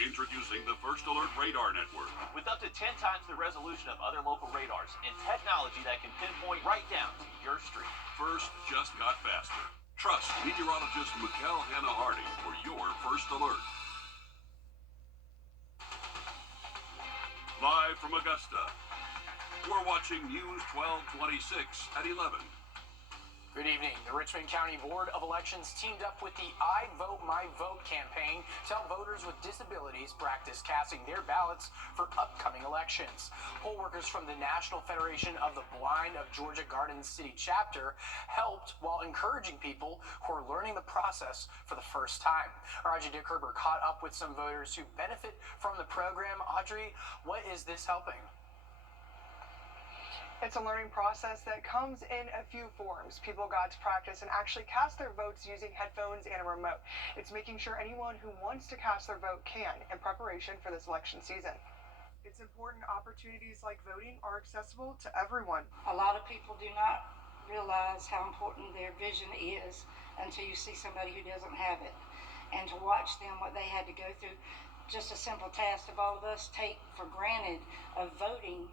Introducing the First Alert Radar Network. With up to 10 times the resolution of other local radars and technology that can pinpoint right down to your street. First just got faster. Trust meteorologist Mikkel Hannah Hardy for your first alert. Live from Augusta, we're watching News 1226 at 11. Good evening. The Richmond County Board of Elections teamed up with the I Vote My Vote campaign to help voters with disabilities practice casting their ballots for upcoming elections. Poll workers from the National Federation of the Blind of Georgia Gardens City chapter helped while encouraging people who are learning the process for the first time. Audrey Dickherber caught up with some voters who benefit from the program. Audrey, what is this helping? It's a learning process that comes in a few forms. People got to practice and actually cast their votes using headphones and a remote. It's making sure anyone who wants to cast their vote can in preparation for this election season. It's important opportunities like voting are accessible to everyone. A lot of people do not realize how important their vision is until you see somebody who doesn't have it. And to watch them, what they had to go through, just a simple task of all of us take for granted of voting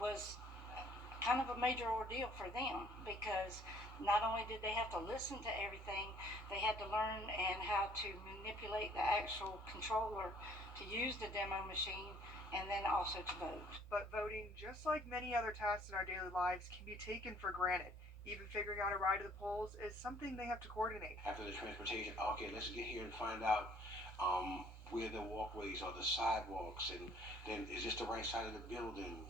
was kind of a major ordeal for them, because not only did they have to listen to everything, they had to learn and how to manipulate the actual controller to use the demo machine and then also to vote. But voting, just like many other tasks in our daily lives, can be taken for granted. Even figuring out a ride to the polls is something they have to coordinate. After the transportation, okay, let's get here and find out where the walkways are, the sidewalks, and then is this the right side of the building?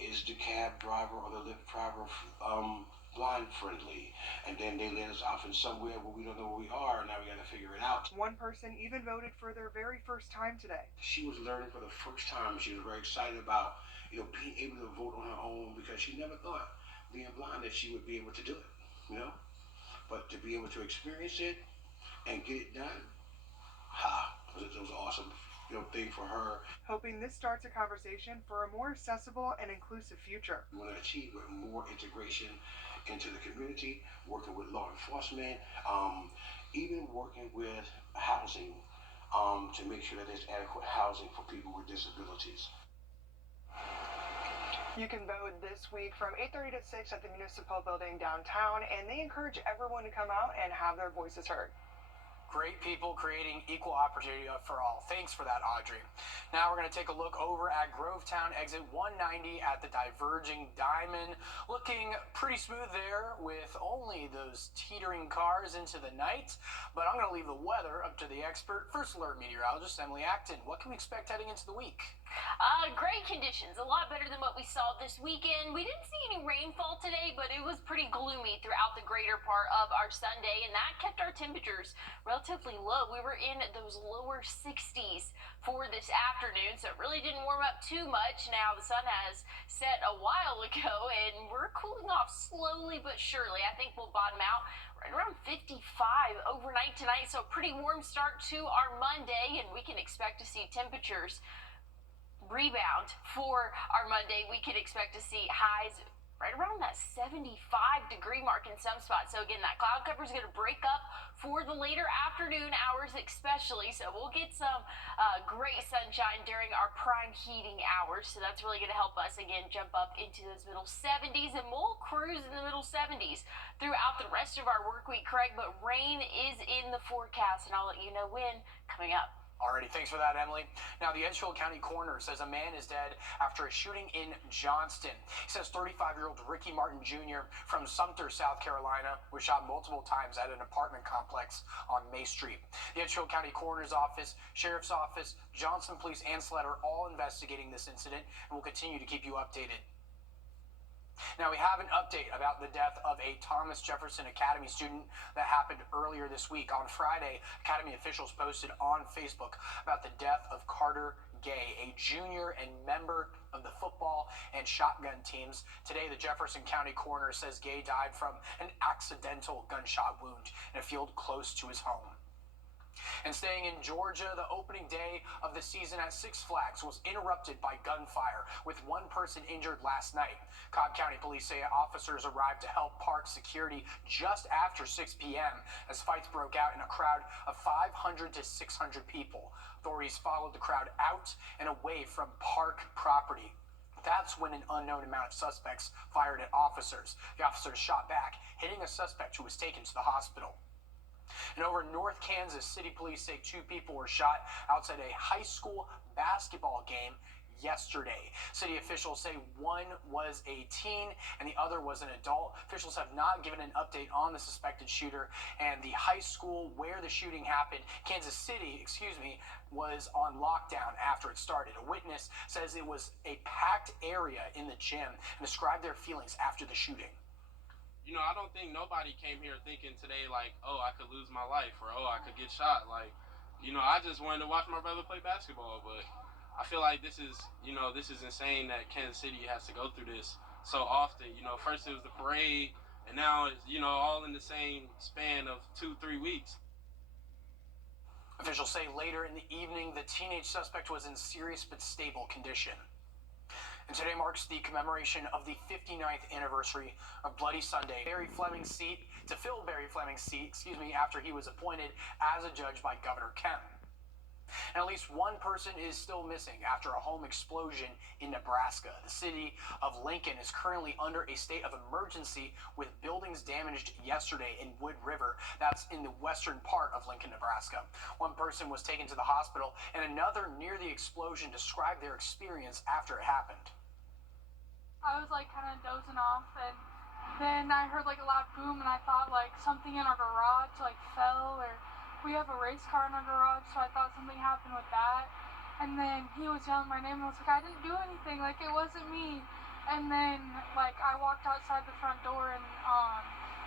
Is the cab driver or the Lyft driver blind friendly? And then they let us off in somewhere where we don't know where we are, and now we got to figure it out. One person even voted for their very first time today. She was learning for the first time. She was very excited about, being able to vote on her own, because she never thought, being blind, that she would be able to do it, But to be able to experience it and get it done, it was awesome. Thing for her. Hoping this starts a conversation for a more accessible and inclusive future. We want to achieve more integration into the community, working with law enforcement, even working with housing to make sure that there's adequate housing for people with disabilities. You can vote this week from 8:30 to 6 at the Municipal Building downtown, and they encourage everyone to come out and have their voices heard. Great people creating equal opportunity for all. Thanks for that, Audrey. Now we're going to take a look over at Grovetown exit 190 at the Diverging Diamond. Looking pretty smooth there with only those teetering cars into the night. But I'm going to leave the weather up to the expert First Alert meteorologist Emily Acton. What can we expect heading into the week? Great conditions, a lot better than what we saw this weekend. We didn't see any rainfall today, but it was pretty gloomy throughout the greater part of our Sunday, and that kept our temperatures relatively low. We were in those lower 60s for this afternoon, so it really didn't warm up too much. Now the sun has set a while ago, and we're cooling off slowly but surely. I think we'll bottom out right around 55 overnight tonight, so pretty warm start to our Monday, and we can expect to see temperatures rebound for our Monday. We could expect to see highs right around that 75-degree mark in some spots. So again, that cloud cover is going to break up for the later afternoon hours especially. So we'll get some great sunshine during our prime heating hours. So that's really going to help us, again, jump up into those middle 70s. And we'll cruise in the middle 70s throughout the rest of our work week, Craig. But rain is in the forecast, and I'll let you know when coming up. Alrighty, thanks for that, Emily. Now, the Edgefield County coroner says a man is dead after a shooting in Johnston. He says 35-year-old Ricky Martin Jr. from Sumter, South Carolina, was shot multiple times at an apartment complex on May Street. The Edgefield County Coroner's Office, Sheriff's Office, Johnson Police, and SLED are all investigating this incident and will continue to keep you updated. Now, we have an update about the death of a Thomas Jefferson Academy student that happened earlier this week. On Friday, Academy officials posted on Facebook about the death of Carter Gay, a junior and member of the football and shotgun teams. Today, the Jefferson County coroner says Gay died from an accidental gunshot wound in a field close to his home. And staying in Georgia, the opening day of the season at Six Flags was interrupted by gunfire, with one person injured last night. Cobb County police say officers arrived to help park security just after 6 p.m. as fights broke out in a crowd of 500 to 600 people. Authorities followed the crowd out and away from park property. That's when an unknown amount of suspects fired at officers. The officers shot back, hitting a suspect who was taken to the hospital. And over in North Kansas, city police say 2 people were shot outside a high school basketball game yesterday. City officials say one was a teen and the other was an adult. Officials have not given an update on the suspected shooter, and the high school where the shooting happened, Kansas City, was on lockdown after it started. A witness says it was a packed area in the gym and described their feelings after the shooting. You know, I don't think nobody came here thinking today, like, oh, I could lose my life, or, oh, I could get shot. Like, you know, I just wanted to watch my brother play basketball, but I feel like this is insane that Kansas City has to go through this so often. You know, first it was the parade, and now it's, all in the same span of 2-3 weeks. Officials say later in the evening, the teenage suspect was in serious but stable condition. And today marks the commemoration of the 59th anniversary of Bloody Sunday. Barry Fleming's seat to fill Barry Fleming's seat, after he was appointed as a judge by Governor Kemp. And at least one person is still missing after a home explosion in Nebraska. The city of Lincoln is currently under a state of emergency with buildings damaged yesterday in Wood River. That's in the western part of Lincoln, Nebraska. One person was taken to the hospital, and another near the explosion described their experience after it happened. I was kind of dozing off, and then I heard a loud boom, and I thought something in our garage fell, or we have a race car in our garage, so I thought something happened with that. And then he was yelling my name, and I was like, I didn't do anything, it wasn't me. And then I walked outside the front door, and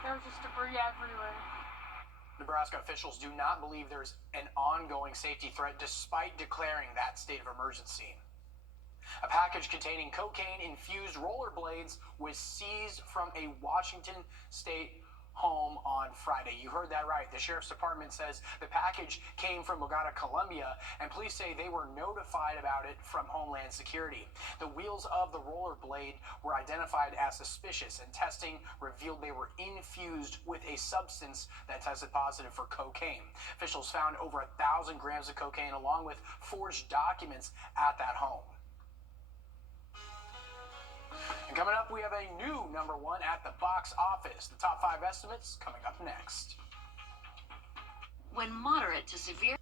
there was just debris everywhere. Nebraska officials do not believe there's an ongoing safety threat despite declaring that state of emergency. A package containing cocaine-infused rollerblades was seized from a Washington state home on Friday. You heard that right. The sheriff's department says the package came from Bogota, Colombia, and police say they were notified about it from Homeland Security. The wheels of the rollerblade were identified as suspicious, and testing revealed they were infused with a substance that tested positive for cocaine. Officials found over 1,000 grams of cocaine along with forged documents at that home. And coming up, we have a new number 1 at the box office. The top 5 estimates coming up next. When moderate to severe...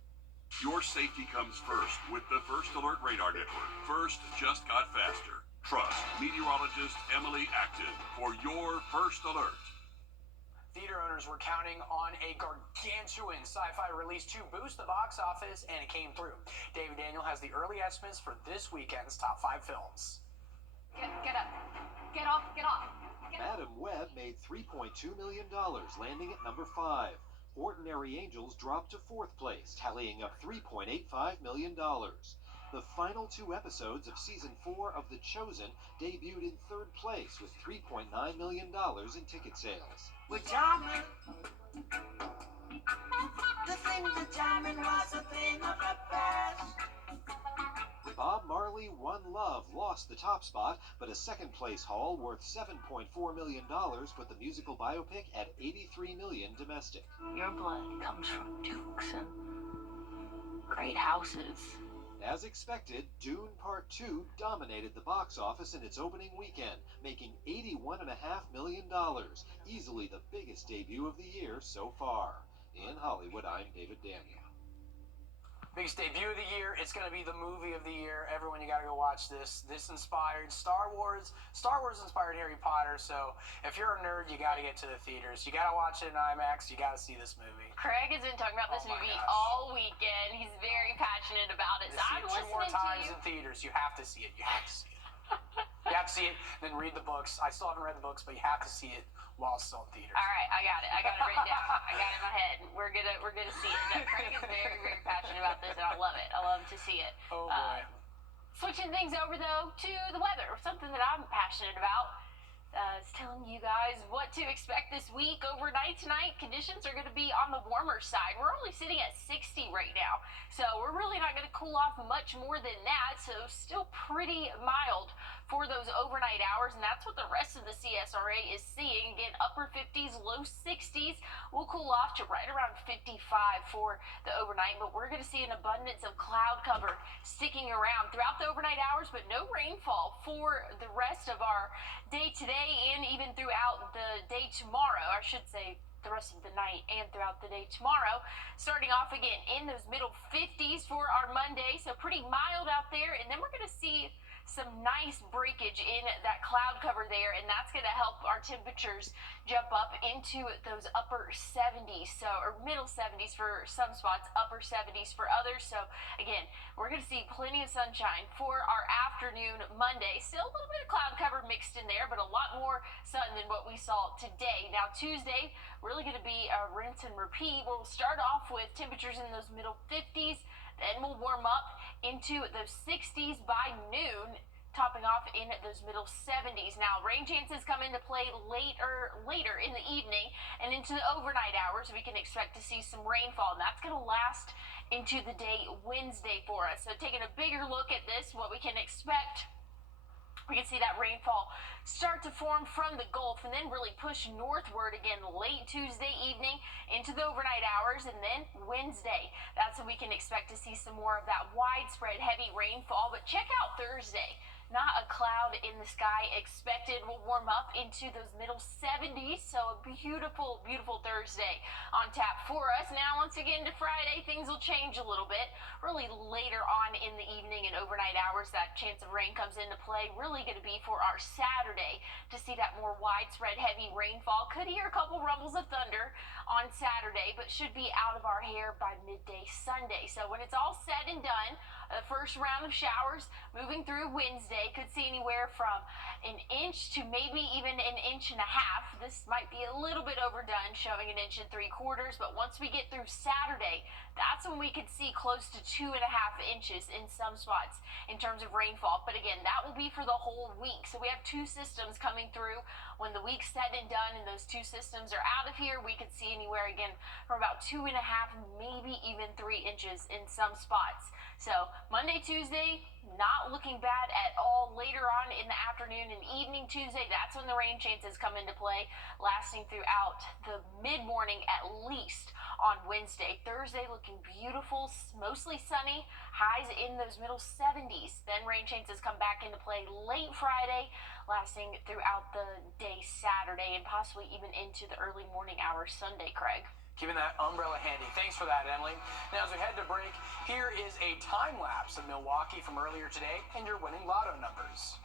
Your safety comes first with the First Alert Radar Network. First just got faster. Trust meteorologist Emily Acton for your First Alert. Theater owners were counting on a gargantuan sci-fi release to boost the box office, and it came through. David Daniel has the early estimates for this weekend's top 5 films. Get up. Get off. Get off. Madam Web made $3.2 million, landing at number 5. Ordinary Angels dropped to 4th place, tallying up $3.85 million. The final 2 episodes of Season 4 of The Chosen debuted in 3rd place with $3.9 million in ticket sales. We're jamming. The thing that jamming was a thing of the past. Bob Marley, One Love lost the top spot, but a 2nd place haul worth $7.4 million put the musical biopic at $83 million domestic. Your blood comes from dukes and great houses. As expected, Dune Part 2 dominated the box office in its opening weekend, making $81.5 million, easily the biggest debut of the year so far. In Hollywood, I'm David Daniel. Biggest debut of the year. It's going to be the movie of the year. Everyone, you got to go watch this. This inspired Star Wars. Star Wars inspired Harry Potter. So if you're a nerd, you got to get to the theaters. You got to watch it in IMAX. You got to see this movie. Craig has been talking about this movie all weekend. He's very passionate about it. So I'm listening 2 more times to you. in theaters. You have to see it. You have to see it. You have to see it, then read the books. I still haven't read the books, but you have to see it while it's still in theaters. All right, I got it. I got it written down. I got it in my head. We're gonna see it. But Craig is very, very passionate about this, and I love it. I love to see it. Oh boy. Switching things over though to the weather, something that I'm passionate about. It's telling you guys what to expect this week. Overnight tonight, conditions are going to be on the warmer side. We're only sitting at 60 right now, so we're really not going to cool off much more than that. So still pretty mild for those overnight hours, and that's what the rest of the CSRA is seeing. Again, upper 50s, low 60s. We'll cool off to right around 55 for the overnight, but we're going to see an abundance of cloud cover sticking around throughout the overnight hours, but no rainfall for the rest of our day today and even throughout the day tomorrow. I should say the rest of the night and throughout the day tomorrow. Starting off again in those middle 50s for our Monday, so pretty mild out there, and then we're going to see some nice breakage in that cloud cover there, and that's going to help our temperatures jump up into those upper 70s, so or middle 70s for some spots, upper 70s for others. So again, we're going to see plenty of sunshine for our afternoon Monday. Still a little bit of cloud cover mixed in there, but a lot more sun than what we saw today. Now Tuesday, really going to be a rinse and repeat. We'll start off with temperatures in those middle 50s, then we'll warm up into those 60s by noon, topping off in those middle 70s. Now, rain chances come into play later in the evening and into the overnight hours. We can expect to see some rainfall, and that's going to last into the day Wednesday for us. So taking a bigger look at this, what we can expect, we can see that rainfall start to form from the Gulf and then really push northward again late Tuesday evening into the overnight hours, and then Wednesday. That's when we can expect to see some more of that widespread heavy rainfall. But check out Thursday. Not a cloud in the sky expected. We'll warm up into those middle 70s, so a beautiful, beautiful Thursday on tap for us. Now, once again, to Friday, things will change a little bit. Really later on in the evening and overnight hours, that chance of rain comes into play. Really going to be for our Saturday to see that more widespread heavy rainfall. Could hear a couple rumbles of thunder on Saturday, but should be out of our hair by midday Sunday. So when it's all said and done, the first round of showers moving through Wednesday, could see anywhere from an inch to maybe even an inch and a half. This might be a little bit overdone, showing an inch and 3/4, but once we get through Saturday, that's when we could see close to 2.5 inches in some spots in terms of rainfall. But again, that will be for the whole week. So we have two systems coming through. When the week's said and done and those two systems are out of here, we could see anywhere again from about 2.5, maybe even 3 inches in some spots. So Monday, Tuesday, not looking bad at all. Later on in the afternoon and evening Tuesday, that's when the rain chances come into play, lasting throughout the mid-morning at least on Wednesday. Thursday looking beautiful, mostly sunny, highs in those middle 70s. Then rain chances come back into play late Friday, lasting throughout the day Saturday and possibly even into the early morning hours Sunday, Craig. Keeping that umbrella handy. Thanks for that, Emily. Now, as we head to break, here is a time lapse of Milwaukee from earlier today and your winning lotto numbers.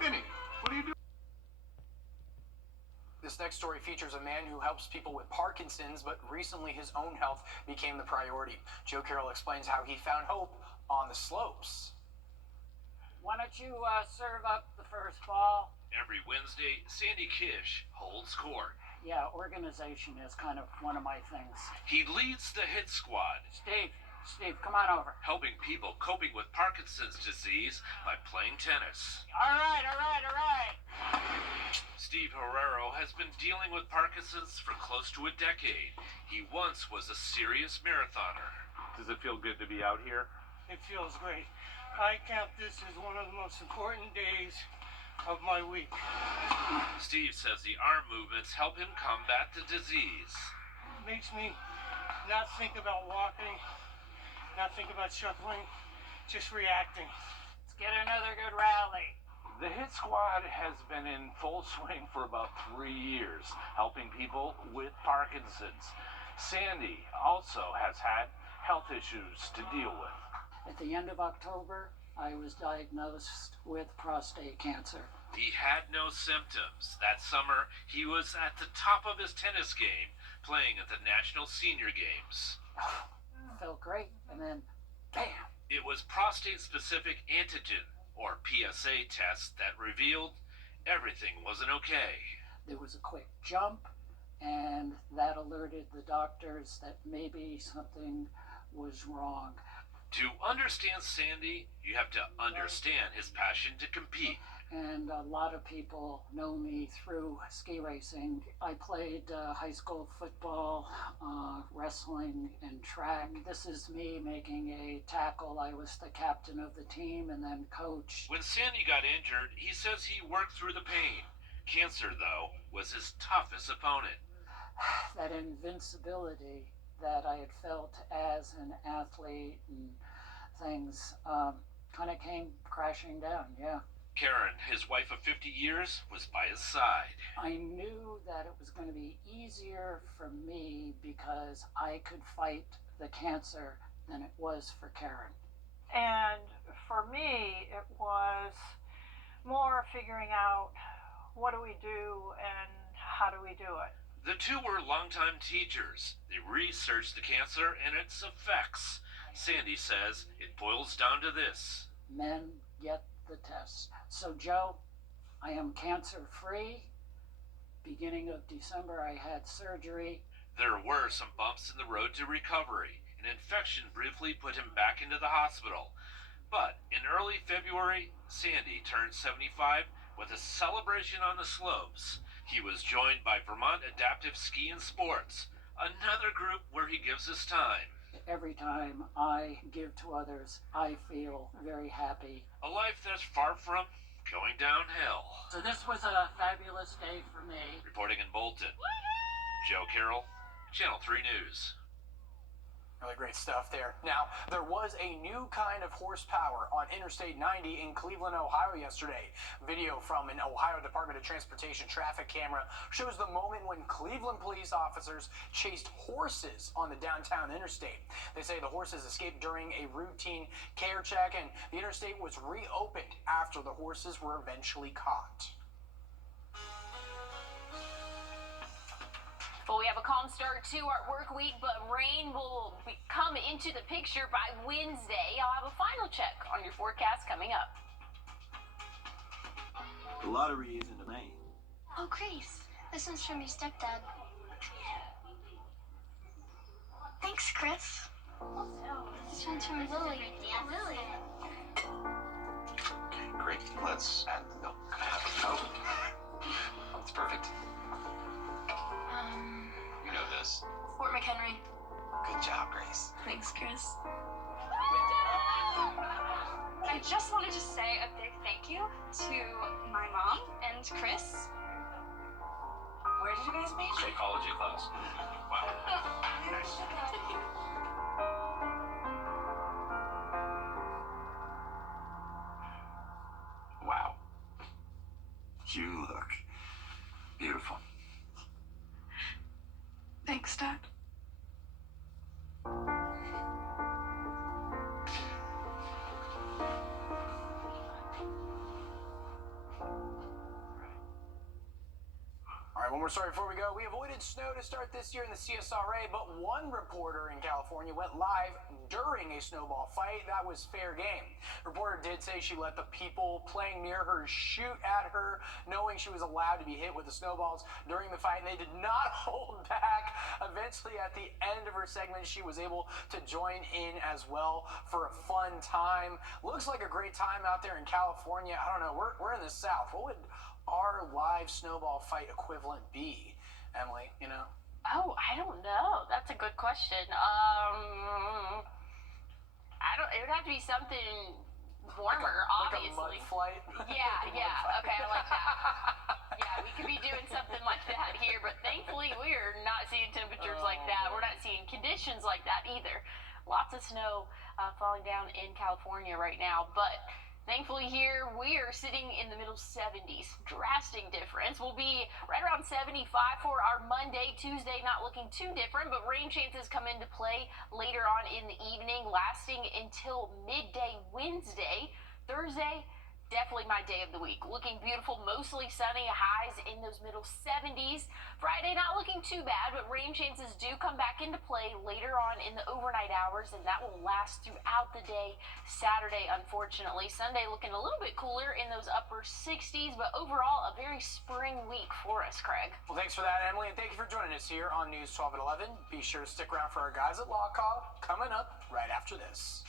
Benny, what are you doing? This next story features a man who helps people with Parkinson's, but recently his own health became the priority. Joe Carroll explains how he found hope on the slopes. Why don't you serve up the first ball? Every Wednesday, Sandy Kish holds court. Yeah, organization is kind of one of my things. He leads the hit squad, Steve, come on over. helping people coping with Parkinson's disease by playing tennis. All right. Steve Herrero has been dealing with Parkinson's for close to a decade. He once was a serious marathoner. Does it feel good to be out here? It feels great. I count this as one of the most important days of my week. Steve says the arm movements help him combat the disease. It makes me not think about walking, not think about shuffling, just reacting. Let's get another good rally. The hit squad has been in full swing for about 3 years, helping people with Parkinson's. Sandy also has had health issues to deal with. At the end of October, I was diagnosed with prostate cancer. He had no symptoms. That summer, he was at the top of his tennis game, playing at the National Senior Games. Felt great, and then, bam! It was prostate-specific antigen, or PSA test, that revealed everything wasn't okay. There was a quick jump, and that alerted the doctors that maybe something was wrong. To understand Sandy, you have to understand his passion to compete. And a lot of people know me through ski racing. I played high school football, wrestling, and track. This is me making a tackle. I was the captain of the team and then coach. When Sandy got injured, he says he worked through the pain. Cancer, though, was his toughest opponent. That invincibility that I had felt as an athlete and things kind of came crashing down, yeah. Karen, his wife of 50 years, was by his side. I knew that it was going to be easier for me because I could fight the cancer than it was for Karen. And for me, it was more figuring out what do we do and how do we do it. The two were longtime teachers. They researched the cancer and its effects. Sandy says it boils down to this. Men get the test. So, Joe, I am cancer-free. Beginning of December, I had surgery. There were some bumps in the road to recovery. An infection briefly put him back into the hospital. But in early February, Sandy turned 75 with a celebration on the slopes. He was joined by Vermont Adaptive Ski and Sports, another group where he gives his time. Every time I give to others, I feel very happy. A life that's far from going downhill. So this was a fabulous day for me. Reporting in Bolton, Joe Carroll, Channel 3 News. Really great stuff there. Now, there was a new kind of horsepower on Interstate 90 in Cleveland, Ohio yesterday. Video from an Ohio Department of Transportation traffic camera shows the moment when Cleveland police officers chased horses on the downtown interstate. They say the horses escaped during a routine care check, and the interstate was reopened after the horses were eventually caught. Well, we have a calm start to our work week, but rain will come into the picture by Wednesday. I'll have a final check on your forecast coming up. The lottery is in the main. Oh, Grace, this one's from your stepdad. Thanks, Chris. This one's from Lily. Lily. Okay, great. Let's add the milk. Can I have a Coke? That's perfect. You know this. Fort McHenry. Good job, Grace. Thanks, Chris. I just wanted to say a big thank you to my mom and Chris. Where did you guys meet? Psychology class. Wow. Wow. You look beautiful. Thanks, Dad. All right, one more story before we go. We avoided snow to start this year in the CSRA, but one reporter in California went live during a snowball fight. That was fair game. Reporter did say she let the people playing near her shoot at her, knowing she was allowed to be hit with the snowballs during the fight, and they did not hold back. Eventually, at the end of her segment, she was able to join in as well for a fun time. Looks like a great time out there in California. I don't know, we're in the South. What would our live snowball fight equivalent be, Emily, you know? Oh, I don't know. That's a good question. It would have to be something warmer, obviously. Like a mud flight? Yeah. Okay, I like that. Yeah, we could be doing something like that here, but thankfully we're not seeing temperatures like that. We're not seeing conditions like that either. Lots of snow falling down in California right now, but thankfully here we are sitting in the middle 70s. Drastic difference. We'll be right around 75 for our Monday. Tuesday not looking too different, but rain chances come into play later on in the evening, lasting until midday Wednesday. Thursday, definitely my day of the week. Looking beautiful, mostly sunny, highs in those middle 70s. Friday not looking too bad, but rain chances do come back into play later on in the overnight hours, and that will last throughout the day. Saturday, unfortunately. Sunday looking a little bit cooler in those upper 60s, but overall a very spring week for us, Craig. Well, thanks for that, Emily, and thank you for joining us here on News 12 at 11. Be sure to stick around for our guys at Law Call coming up right after this.